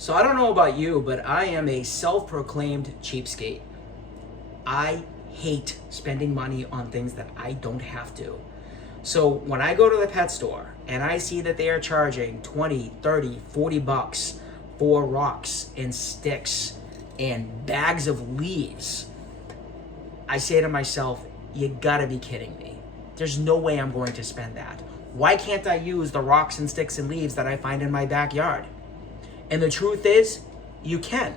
So I don't know about you, but I am a self-proclaimed cheapskate. I hate spending money on things that I don't have to. So when I go to the pet store and I see that they are charging 20, 30, 40 bucks for rocks and sticks and bags of leaves, I say to myself, you gotta be kidding me. There's no way I'm going to spend that. Why can't I use the rocks and sticks and leaves that I find in my backyard? And the truth is, you can.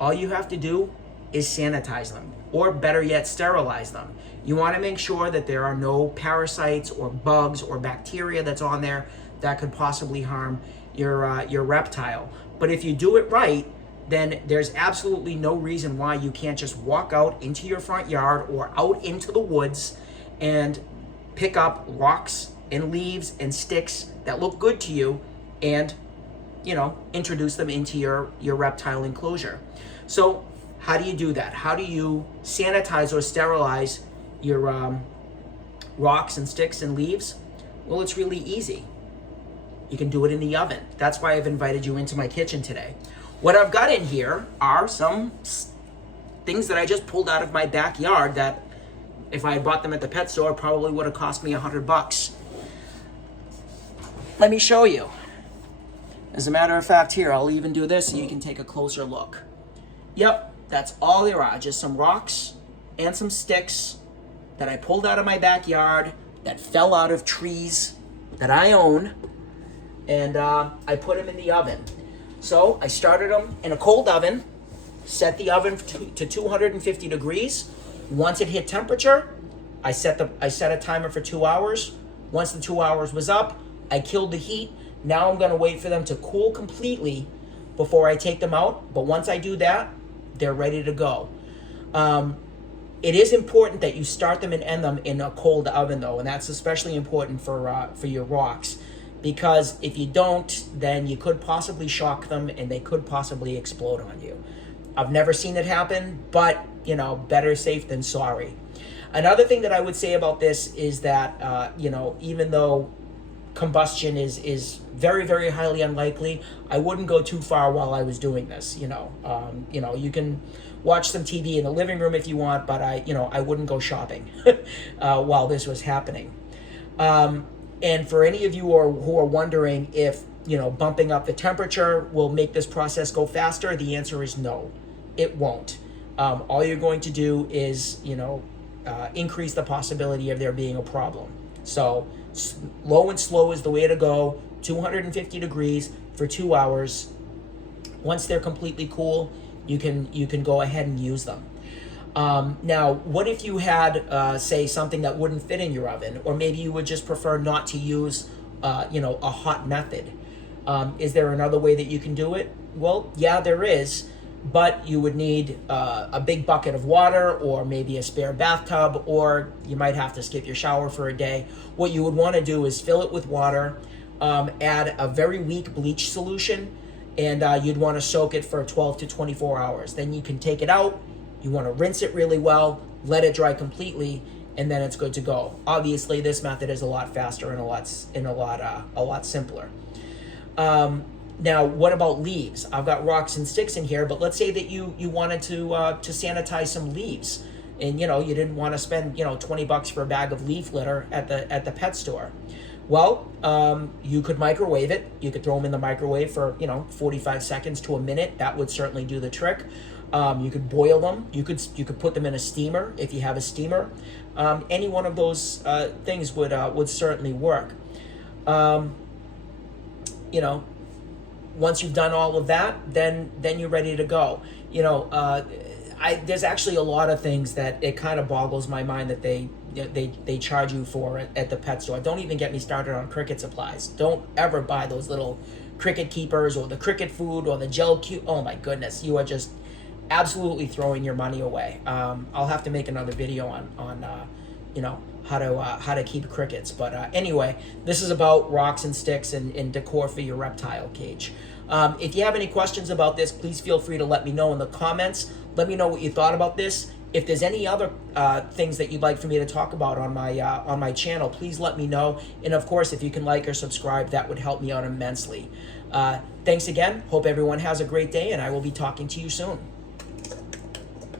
All you have to do is sanitize them, or better yet, sterilize them. You want to make sure that there are no parasites or bugs or bacteria that's on there that could possibly harm your reptile. But if you do it right, then there's absolutely no reason why you can't just walk out into your front yard or out into the woods and pick up rocks and leaves and sticks that look good to you and introduce them into your reptile enclosure. So how do you do that? How do you sanitize or sterilize your rocks and sticks and leaves? Well, it's really easy. You can do it in the oven. That's why I've invited you into my kitchen today. What I've got in here are some things that I just pulled out of my backyard that if I had bought them at the pet store, probably would have cost me $100. Let me show you. As a matter of fact, here, I'll even do this so you can take a closer look. Yep, that's all there are, just some rocks and some sticks that I pulled out of my backyard that fell out of trees that I own, and I put them in the oven. So I started them in a cold oven, set the oven to 250 degrees. Once it hit temperature, I set a timer for 2 hours. Once the 2 hours was up, I killed the heat. Now I'm going to wait for them to cool completely before I take them out. But once I do that, they're ready to go. It is important that you start them and end them in a cold oven, though, and that's especially important for your rocks, because if you don't, then you could possibly shock them and they could possibly explode on you. I've never seen it happen, but better safe than sorry. Another thing that I would say about this is that even though combustion is very, very highly unlikely, I wouldn't go too far while I was doing this. You can watch some TV in the living room if you want, but I wouldn't go shopping while this was happening. And for any of you who are wondering if bumping up the temperature will make this process go faster, the answer is no, it won't. All you're going to do is increase the possibility of there being a problem. So low and slow is the way to go. 250 degrees for 2 hours. Once they're completely cool, you can go ahead and use them. Now, what if you had, say, something that wouldn't fit in your oven, or maybe you would just prefer not to use, a hot method? Is there another way that you can do it? Well, yeah, there is, but you would need a big bucket of water, or maybe a spare bathtub, or you might have to skip your shower for a day. What you would want to do is fill it with water, add a very weak bleach solution, and you'd want to soak it for 12 to 24 hours. Then you can take it out. You want to rinse it really well, let it dry completely, and then it's good to go. Obviously, this method is a lot faster and a lot simpler. Now, what about leaves? I've got rocks and sticks in here, but let's say that you wanted to sanitize some leaves, and you didn't want to spend $20 for a bag of leaf litter at the pet store. Well, you could microwave it. You could throw them in the microwave for 45 seconds to a minute. That would certainly do the trick. You could boil them. You could put them in a steamer if you have a steamer. Any one of those things would certainly work. Once you've done all of that, then you're ready to go. There's actually a lot of things that it kind of boggles my mind that they charge you for at the pet store. Don't even get me started on cricket supplies. Don't ever buy those little cricket keepers or the cricket food or the gel cube. Oh my goodness, you are just absolutely throwing your money away. I'll have to make another video on how to keep crickets. But anyway, this is about rocks and sticks and decor for your reptile cage. If you have any questions about this, please feel free to let me know in the comments. Let me know what you thought about this. If there's any other things that you'd like for me to talk about on my channel, please let me know. And of course, if you can like or subscribe, that would help me out immensely. Thanks again. Hope everyone has a great day, and I will be talking to you soon.